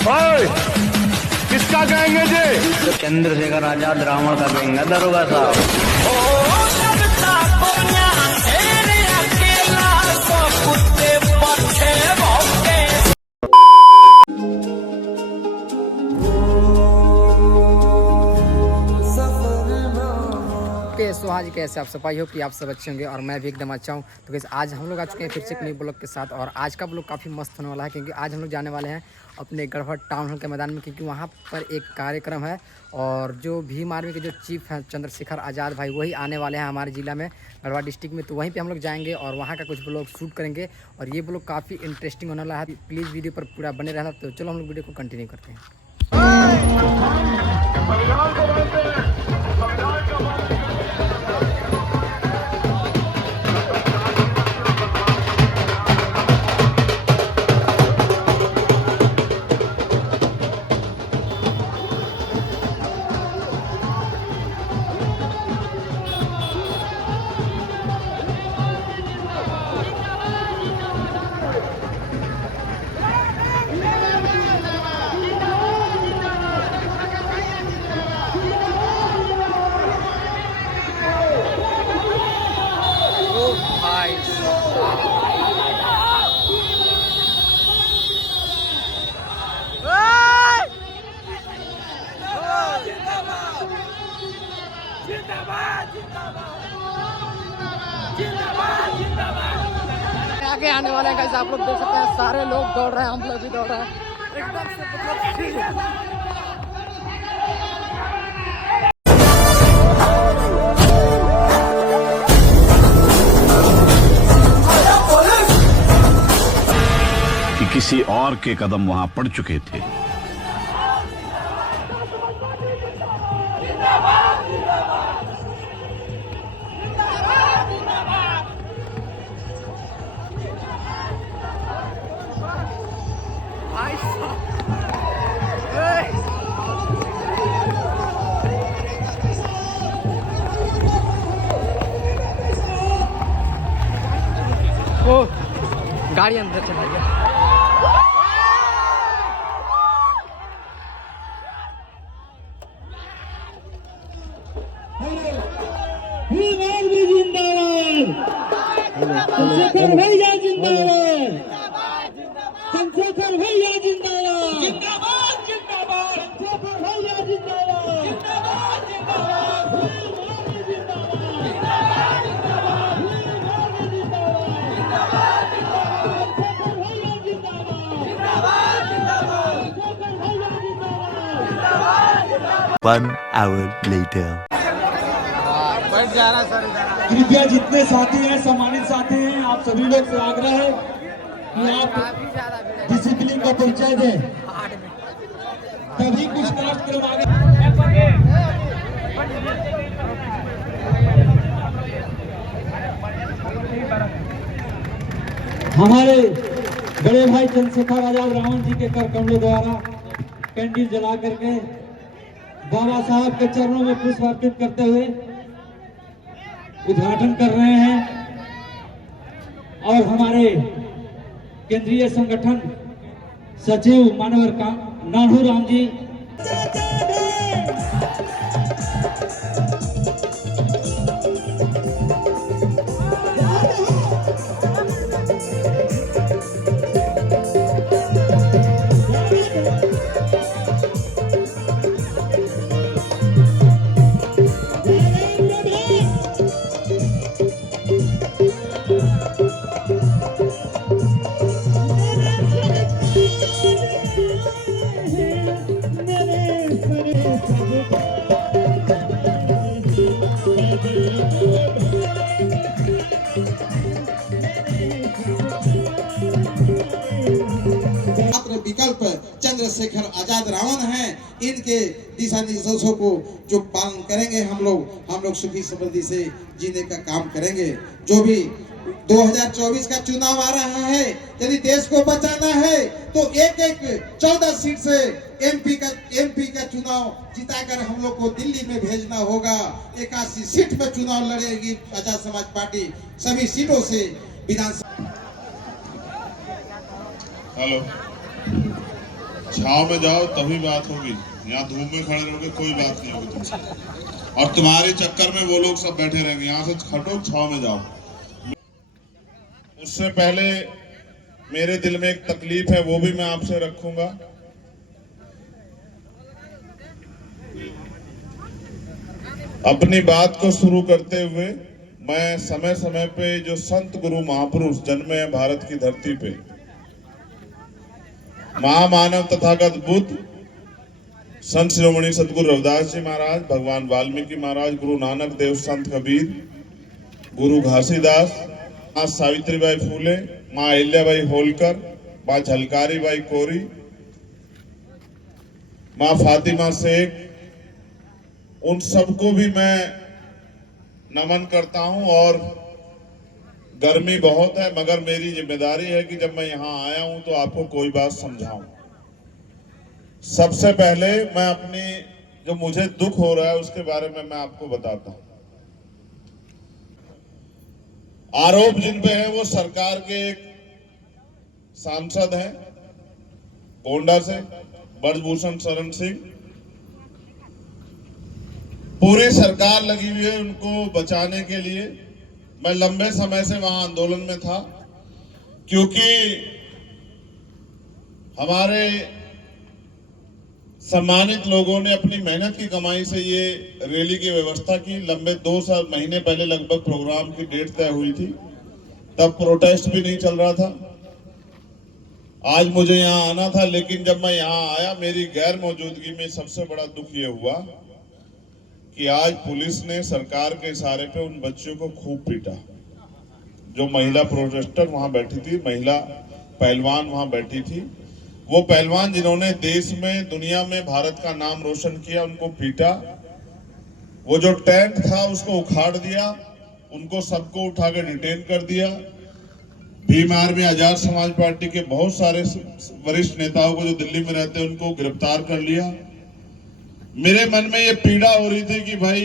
ओए, किसका कहेंगे जी? तो चंद्रशेखर आजाद रावण का कहेंगे दरोगा साहब। सो आज कैसे आप सफाई हो कि आप सब अच्छे होंगे और मैं भी एकदम अच्छा हूँ। तो कैसे आज हम लोग आ चुके हैं फिर से एक नई ब्लॉग के साथ और आज का ब्लॉग काफ़ी मस्त होने वाला है क्योंकि आज हम लोग जाने वाले हैं अपने गढ़वा टाउन हॉल के मैदान में क्योंकि वहाँ पर एक कार्यक्रम है और जो भीम आर्मी के जो चीफ हैं चंद्रशेखर आज़ाद भाई वही आने वाले हैं हमारे ज़िला में गढ़वा डिस्ट्रिक्ट में। तो वहीं पर हम लोग जाएंगे और वहाँ का कुछ ब्लॉग शूट करेंगे और ये ब्लॉग काफ़ी इंटरेस्टिंग होने वाला है। प्लीज़ वीडियो पर पूरा बने रहना। तो चलो हम लोग वीडियो को कंटिन्यू करते हैं। आगे आने वाले हैं गाइस, आप लोग देख सकते हैं सारे लोग दौड़ रहे हैं, हम लोग भी दौड़ रहे हैं एकदम से कि किसी और के कदम वहां पड़ चुके थे। ओ गाड़ी अंदर चला गया। चंद्रशेखर भैया जिंदाबाद, चंद्रशेखर भैया जिंदाबाद, जिंदाबाद जिंदाबाद, चंद्रशेखर भैया जिंदाबाद, जिंदाबाद जिंदाबाद, One hour later. बैठ जा रहा सर। कृपया जितने साथी हैं सम्मानित साथी हैं आप सभी लोग से आग्रह है कि आप डिसिप्लिन का परिचय दें तभी कुछ कार्यक्रम आगे। हमारे बड़े भाई चंद्रशेखर आजाद रावण जी के कर कमलों द्वारा कैंडल जला करके बाबा साहब के चरणों में पुष्प अर्पित करते हुए उद्घाटन कर रहे हैं और हमारे केंद्रीय संगठन सचिव मानवर का नानू राम जी विकल्प चंद्रशेखर आजाद रावण हैं। इनके दिशा निर्देशों को जो पालन करेंगे हम लोग सुखी समृद्धि से जीने का काम करेंगे। जो भी 2024 का चुनाव आ रहा है, यदि देश को बचाना है तो एक 14 सीट से एमपी का चुनाव जिताकर हम लोग को दिल्ली में भेजना होगा। 81 सीट पर चुनाव लड़ेगी आजाद समाज पार्टी सभी सीटों से विधानसभा। हेलो छाव में जाओ तभी बात होगी, यहाँ धूप में खड़े रहोगे कोई बात नहीं होगी तुमसे। और तुम्हारे चक्कर में वो लोग सब बैठे रहेंगे, यहाँ से हटो, छाव में जाओ। उससे पहले मेरे दिल में एक तकलीफ है, वो भी मैं आपसे रखूंगा। अपनी बात को शुरू करते हुए मैं समय समय पे जो संत गुरु महापुरुष जन्मे हैं भारत की धरती पे, महामानव तथागत बुद्ध, संत शिरोमणि सतगुरु रविदास जी महाराज, भगवान वाल्मीकि महाराज, गुरु नानक देव, संत कबीर, गुरु घासीदास, माँ सावित्रीबाई फूले, माँ अहिल्याबाई होलकर, माँ झलकारी बाई कोरी, माँ फातिमा शेख, उन सबको भी मैं नमन करता हूं। और गर्मी बहुत है, मगर मेरी जिम्मेदारी है कि जब मैं यहां आया हूं तो आपको कोई बात समझाऊं। सबसे पहले मैं अपनी जो मुझे दुख हो रहा है उसके बारे में मैं आपको बताता हूं। आरोप जिन पे है वो सरकार के एक सांसद हैं गोंडा से, ब्रजभूषण शरण सिंह। पूरी सरकार लगी हुई है उनको बचाने के लिए। मैं लंबे समय से वहां आंदोलन में था, क्योंकि हमारे सम्मानित लोगों ने अपनी मेहनत की कमाई से ये रैली की व्यवस्था की। लंबे 2 महीने पहले लगभग प्रोग्राम की डेट तय हुई थी, तब प्रोटेस्ट भी नहीं चल रहा था। आज मुझे यहाँ आना था, लेकिन जब मैं यहाँ आया मेरी गैर मौजूदगी में सबसे बड़ा दुख ये हुआ कि आज पुलिस ने सरकार के इशारे पे उन बच्चों को खूब पीटा। जो महिला प्रोटेस्टर वहां बैठी थी, महिला पहलवान वहां बैठी थी, वो पहलवान जिन्होंने देश में, दुनिया में भारत का नाम रोशन किया, उनको पीटा। वो जो टेंट था उसको उखाड़ दिया, उनको सबको उठा के डिटेन कर दिया। भीम आर्मी आजाद समाज पार्टी के बहुत सारे वरिष्ठ नेताओं को जो दिल्ली में रहते हैं उनको गिरफ्तार कर लिया। मेरे मन में ये पीड़ा हो रही थी कि भाई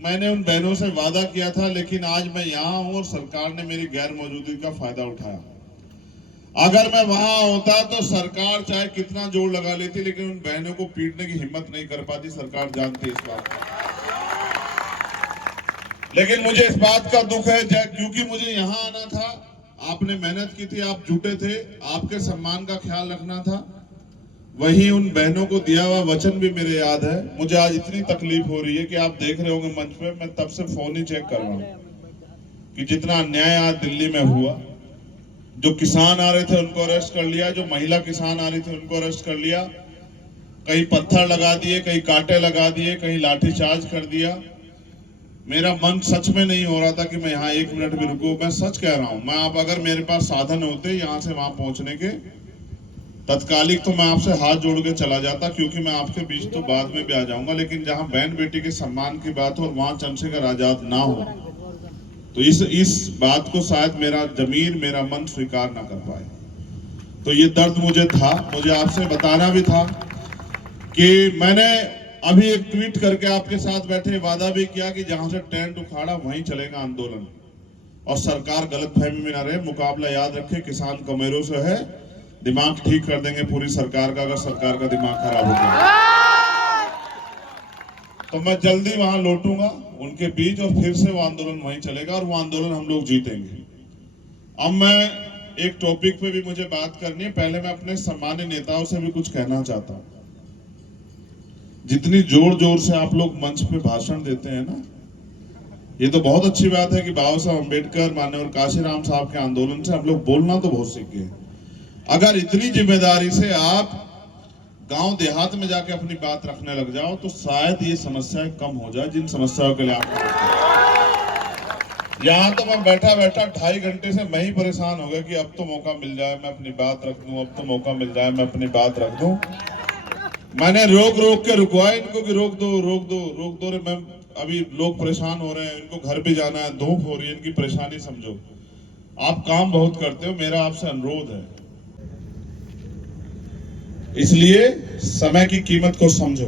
मैंने उन बहनों से वादा किया था, लेकिन आज मैं यहाँ हूं और सरकार ने मेरी गैर मौजूदगी का फायदा उठाया। अगर मैं वहां होता तो सरकार चाहे कितना जोर लगा लेती, लेकिन उन बहनों को पीटने की हिम्मत नहीं कर पाती। सरकार जानती है इस बात को। लेकिन मुझे इस बात का दुख है, क्योंकि मुझे यहाँ आना था, आपने मेहनत की थी, आप जुटे थे, आपके सम्मान का ख्याल रखना था। वही उन बहनों को दिया हुआ वचन भी मेरे याद है। मुझे आज इतनी तकलीफ हो रही है कि आप देख रहे होंगे मंच पे, मैं तब से फोन ही चेक कर रहा हूँ कि जितना अन्याय आज दिल्ली में हुआ। जो किसान आ रहे थे उनको अरेस्ट कर लिया, जो महिला किसान आ रही थी उनको अरेस्ट कर लिया, कहीं पत्थर लगा दिए, कहीं कांटे लगा दिए, कहीं लाठीचार्ज कर दिया। मेरा मन सच में नहीं हो रहा था कि मैं यहाँ 1 मिनट भी रुकूं। मैं सच कह रहा हूँ, मैं आप अगर मेरे पास साधन होते यहाँ से वहां पहुंचने के तत्कालिक, तो मैं आपसे हाथ जोड़ के चला जाता, क्योंकि मैं आपके बीच तो बाद में भी आ जाऊंगा। लेकिन जहां बहन बेटी के सम्मान की बात हो और वहां चंद्रशेखर आजाद ना हो, तो इस बात को शायद मेरा जमीर, मेरा मन स्वीकार ना कर पाए। तो ये दर्द मुझे था, मुझे आपसे बताना भी था कि मैंने अभी एक ट्वीट करके आपके साथ बैठे वादा भी किया कि जहां से टेंट उखाड़ा वहीं चलेगा आंदोलन, और सरकार गलतफहमी में ना रहे। मुकाबला याद रखे, किसान कमेरों से है, दिमाग ठीक कर देंगे पूरी सरकार का, अगर सरकार का दिमाग खराब हो गया तो मैं जल्दी वहां लौटूंगा उनके बीच, और फिर से वो आंदोलन वहीं चलेगा और वो आंदोलन हम लोग जीतेंगे। अब मैं एक टॉपिक पे भी मुझे बात करनी है। पहले मैं अपने सम्मानित नेताओं से भी कुछ कहना चाहता हूं। जितनी जोर जोर से आप लोग मंच पे भाषण देते हैं ना, ये तो बहुत अच्छी बात है कि बाबा साहब अम्बेडकर, माननीय काशीराम साहब के आंदोलन से हम लोग बोलना तो बहुत सीख गए। अगर इतनी जिम्मेदारी से आप गांव देहात में जाके अपनी बात रखने लग जाओ तो शायद ये समस्याएं कम हो जाए, जिन समस्याओं के लिए आप यहाँ तो मैं बैठा बैठा 2.5 घंटे से मैं ही परेशान हो गया कि अब तो मौका मिल जाए मैं अपनी बात रख दूं, अब तो मौका मिल जाए मैं अपनी बात रख दूं। मैंने रोक रोक के रुकवाया इनको कि रोक दो रोक दो रोक दो रे मैम, अभी लोग परेशान हो रहे हैं, इनको घर भी जाना है, धूप हो रही है, इनकी परेशानी समझो। आप काम बहुत करते हो, मेरा आपसे अनुरोध है, इसलिए समय की कीमत को समझो,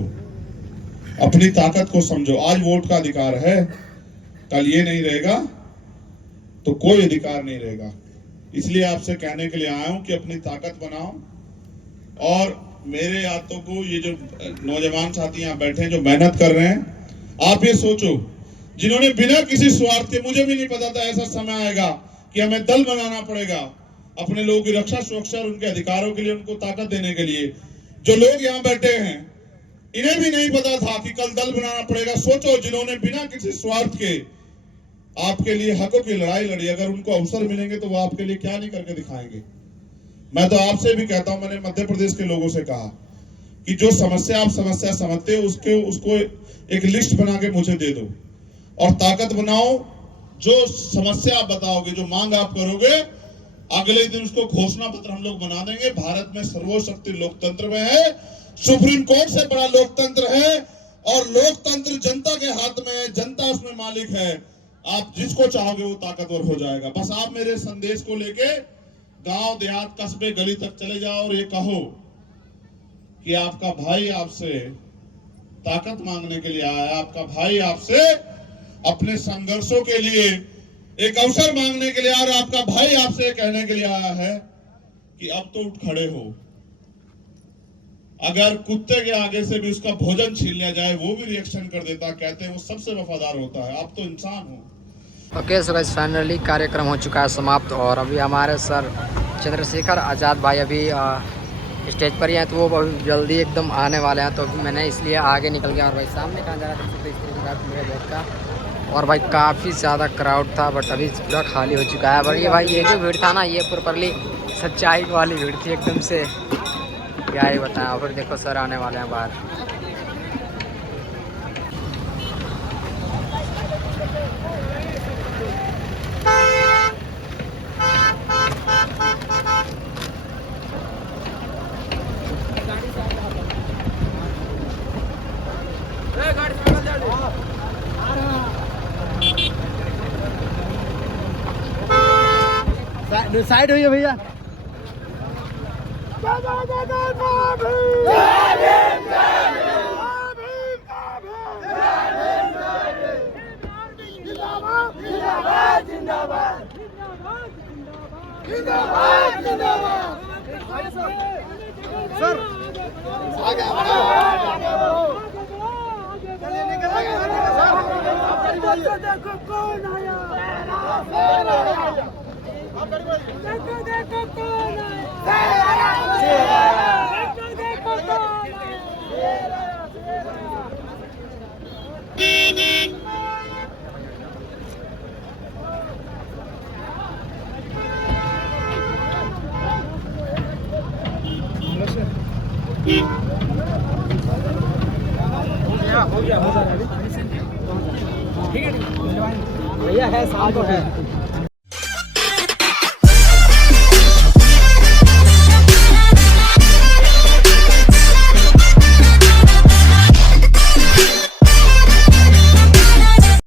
अपनी ताकत को समझो। आज वोट का अधिकार है, कल ये नहीं रहेगा तो कोई अधिकार नहीं रहेगा। इसलिए आपसे कहने के लिए आया हूं कि अपनी ताकत बनाओ और मेरे हाथों को ये जो नौजवान साथी यहाँ बैठे हैं जो मेहनत कर रहे हैं, आप ये सोचो, जिन्होंने बिना किसी स्वार्थ के, मुझे भी नहीं पता था ऐसा समय आएगा कि हमें दल बनाना पड़ेगा अपने लोगों की रक्षा सुरक्षा और उनके अधिकारों के लिए, उनको ताकत देने के लिए। जो लोग यहाँ बैठे हैं इन्हें भी नहीं पता था कि कल दल बनाना पड़ेगा। सोचो, जिन्होंने बिना किसी स्वार्थ के आपके लिए हकों की लड़ाई लड़ी, अगर उनको अवसर मिलेंगे तो वो आपके लिए क्या नहीं करके दिखाएंगे। मैं तो आपसे भी कहता हूं, मैंने मध्य प्रदेश के लोगों से कहा कि जो समस्या आप समस्या समझते हो उसको एक लिस्ट बना के मुझे दे दो और ताकत बनाओ। जो समस्या आप बताओगे, जो मांग आप करोगे, अगले दिन उसको घोषणा पत्र हम लोग बना देंगे। भारत में सर्वशक्ति लोकतंत्र में है, सुप्रीम कोर्ट से बड़ा लोकतंत्र है और लोकतंत्र जनता के हाथ में है, जनता उसमें मालिक है। आप जिसको चाहोगे वो ताकतवर हो जाएगा। बस आप मेरे संदेश को लेके गांव देहात कस्बे गली तक चले जाओ और ये कहो कि आपका भाई आपसे ताकत मांगने के लिए आया है, आपका भाई आपसे अपने संघर्षों के लिए एक अवसर मांगने के लिए आया, और आपका भाई आपसे कहने के लिए आया है कि अब तो उठ खड़े हो। अगर कुत्ते के आगे से भी उसका भोजन छीन लिया जाए वो भी रिएक्शन कर देता, कहते हैं वो सबसे वफादार होता है। आप तो इंसान हो। ओके सो गाइस, फाइनली कार्यक्रम हो चुका है समाप्त और अभी हमारे सर चंद्रशेखर आज़ाद भाई अभी स्टेज पर ही हैं, तो वो बहुत जल्दी एकदम आने वाले हैं। तो मैंने इसलिए आगे निकल गया और भाई सामने कहाँ जा रहा था तो इस तरीके का मेरे बैठ का। और भाई काफ़ी ज़्यादा क्राउड था बट अभी पूरा खाली हो चुका है। और ये भाई ये जो भीड़ था ना, ये प्रॉपरली सच्चाई वाली भीड़ थी एकदम से, क्या ही बताएं। और फिर देखो सर आने वाले हैं बाहर। साइड हुई है भैया। हो गया ठीक है भैया है, शाम को है।